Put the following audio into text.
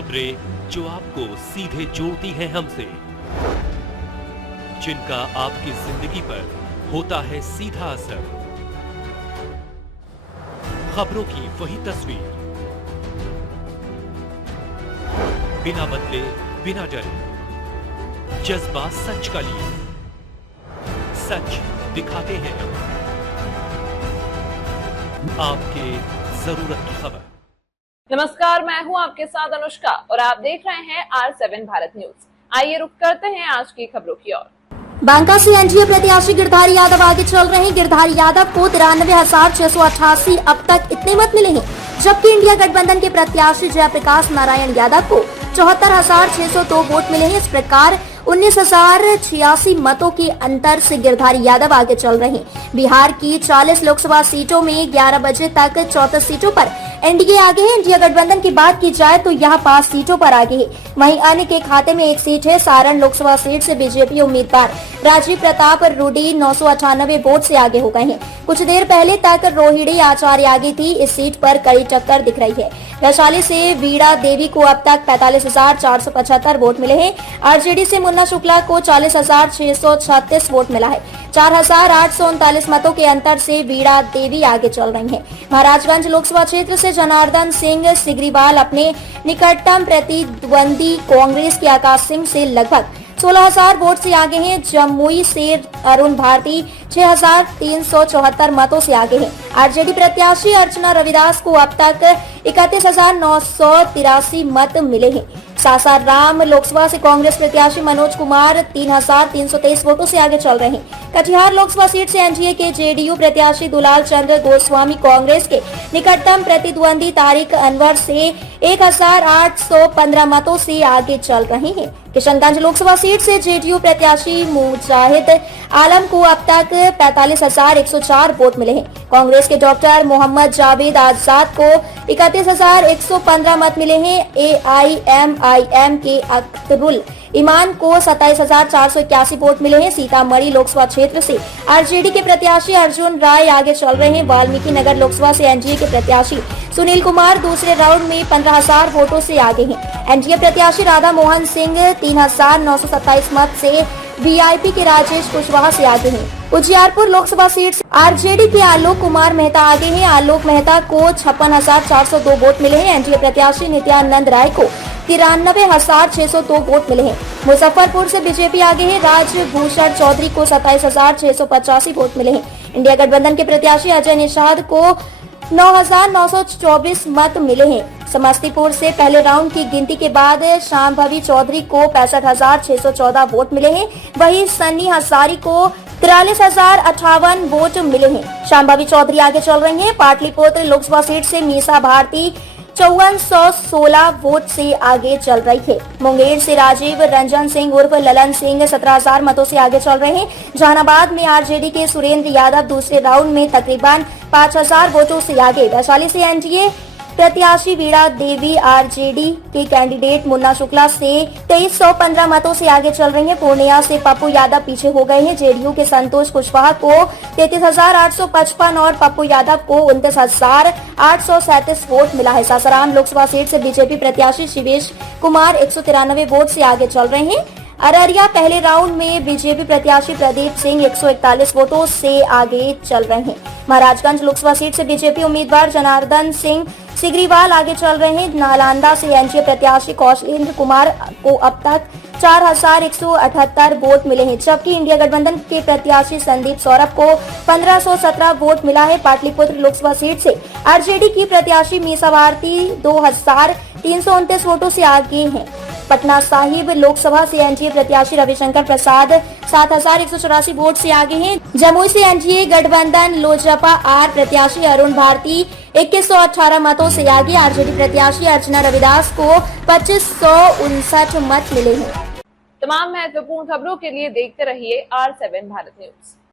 खबरें जो आपको सीधे जोड़ती हैं हमसे, जिनका आपकी जिंदगी पर होता है सीधा असर। खबरों की वही तस्वीर, बिना बदले बिना डरे, जज्बा सच का लिए, सच दिखाते हैं आपके जरूरत की खबर। नमस्कार, मैं हूं आपके साथ अनुष्का और आप देख रहे हैं R7 भारत न्यूज। आइए रुक करते हैं आज की खबरों की ओर। बांका से एनडीए प्रत्याशी गिरधारी यादव आगे चल रहे हैं। गिरधारी यादव को 93,688 अब तक इतने मत मिले हैं, जबकि इंडिया गठबंधन के प्रत्याशी जयप्रकाश नारायण यादव को 74,602 वोट मिले हैं। इस प्रकार 19,086 मतों के अंतर से गिरधारी यादव आगे चल रहे हैं। बिहार की 40 लोकसभा सीटों में 11 बजे तक 34 सीटों पर एनडीए आगे है। इंडिया गठबंधन की बात की जाए तो यहाँ 5 सीटों पर आगे है। वहीं अन्य के खाते में 1 सीट है। सारण लोकसभा सीट से बीजेपी उम्मीदवार राजीव प्रताप रूडी 998 वोट से आगे हो गए हैं। कुछ देर पहले तक रोहिणी आचार्य आगे थी। इस सीट पर कड़ी टक्कर दिख रही है। वैशाली से वीणा देवी को अब तक 45,475 वोट मिले हैं। आरजेडी से मुन्ना शुक्ला को 40,636 वोट मिला है। 4,839 मतों के अंतर से वीणा देवी आगे चल रही हैं। महाराजगंज लोकसभा क्षेत्र से जनार्दन सिंह सिग्रीवाल अपने निकटतम प्रतिद्वंदी कांग्रेस के आकाश सिंह से लगभग 16,000 वोट से आगे हैं। जमुई से अरुण भारती 6,374 मतों से आगे हैं। आरजेडी प्रत्याशी अर्चना रविदास को अब तक 31,983 मत मिले हैं। सासाराम लोकसभा से कांग्रेस प्रत्याशी मनोज कुमार 3,323 वोटों से आगे चल रहे हैं। कटिहार लोकसभा सीट से एनडीए के जेडीयू प्रत्याशी दुलाल चंद्र गोस्वामी कांग्रेस के निकटतम प्रतिद्वंदी तारिक अनवर से 1,815 मतों से आगे चल रहे हैं। किशनगंज लोकसभा सीट से जेडीयू प्रत्याशी मुजाहिद आलम को अब तक 45,104 वोट मिले हैं। कांग्रेस के डॉक्टर मोहम्मद जावेद आजाद को 31,115 मत मिले हैं। AIMIM के अख्तरुल ईमान को 27,481 वोट मिले हैं। सीतामढ़ी लोकसभा क्षेत्र से आरजेडी के प्रत्याशी अर्जुन राय आगे चल रहे हैं। वाल्मीकि नगर लोकसभा से एनडीए के प्रत्याशी सुनील कुमार दूसरे राउंड में 15,000 वोटों से आगे हैं। एनडीए प्रत्याशी राधा मोहन सिंह 3,927 मत से वीआईपी के राजेश कुशवाहा से आगे हैं। उजियारपुर लोकसभा सीट से आरजेडी के आलोक कुमार मेहता आगे हैं। आलोक मेहता को 56,402 वोट मिले हैं। एनडीए प्रत्याशी नित्यानंद राय को 93,602 वोट मिले हैं। मुजफ्फरपुर से बीजेपी आगे है। राजभूषण चौधरी को 27,685 वोट मिले हैं। इंडिया गठबंधन के प्रत्याशी अजय निषाद को 9,924 मत मिले हैं। समस्तीपुर से पहले राउंड की गिनती के बाद शांभवी चौधरी को 65,614 वोट मिले हैं। वहीं सन्नी हजारी को 43,058 वोट मिले हैं। शांभवी चौधरी आगे चल रही हैं। पाटलिपुत्र लोकसभा सीट से मीसा भारती 5416 वोट से आगे चल रही है। मुंगेर से राजीव रंजन सिंह उर्फ ललन सिंह 17,000 मतों से आगे चल रहे हैं। जहानाबाद में आरजेडी के सुरेंद्र यादव दूसरे राउंड में तकरीबन 5,000 वोटों से आगे। वैशाली से एनडीए प्रत्याशी वीणा देवी आरजेडी के कैंडिडेट मुन्ना शुक्ला से 2315 मतों से आगे चल रही हैं। पूर्णिया से पप्पू यादव पीछे हो गए हैं। जेडीयू के संतोष कुशवाहा को 33,855 और पप्पू यादव को 29,837 वोट मिला है। सासाराम लोकसभा सीट से बीजेपी प्रत्याशी शिवेश कुमार 193 वोट से आगे चल रहे हैं। अररिया पहले राउंड में बीजेपी प्रत्याशी प्रदीप सिंह 141 वोटों से आगे चल रहे हैं। महाराजगंज लोकसभा सीट से बीजेपी उम्मीदवार जनार्दन सिंह सिग्रीवाल आगे चल रहे हैं। नालंदा से एनडीए प्रत्याशी कौशलेंद्र कुमार को अब तक 4,178 वोट मिले हैं, जबकि इंडिया गठबंधन के प्रत्याशी संदीप सौरभ को 1,517 वोट मिला है। पाटलिपुत्र लोकसभा सीट से आरजेडी की प्रत्याशी मीसा भारती 2,329 वोटों से आगे हैं। पटना साहिब लोकसभा से एनडीए प्रत्याशी रविशंकर प्रसाद 7,184 वोट से आगे हैं। जमुई से एनडीए गठबंधन लोजपा आर प्रत्याशी अरुण भारती 2118 मतों से आगे। आरजेडी प्रत्याशी अर्चना रविदास को 2,559 मत मिले हैं। तमाम महत्वपूर्ण खबरों के लिए देखते रहिए R7 भारत न्यूज।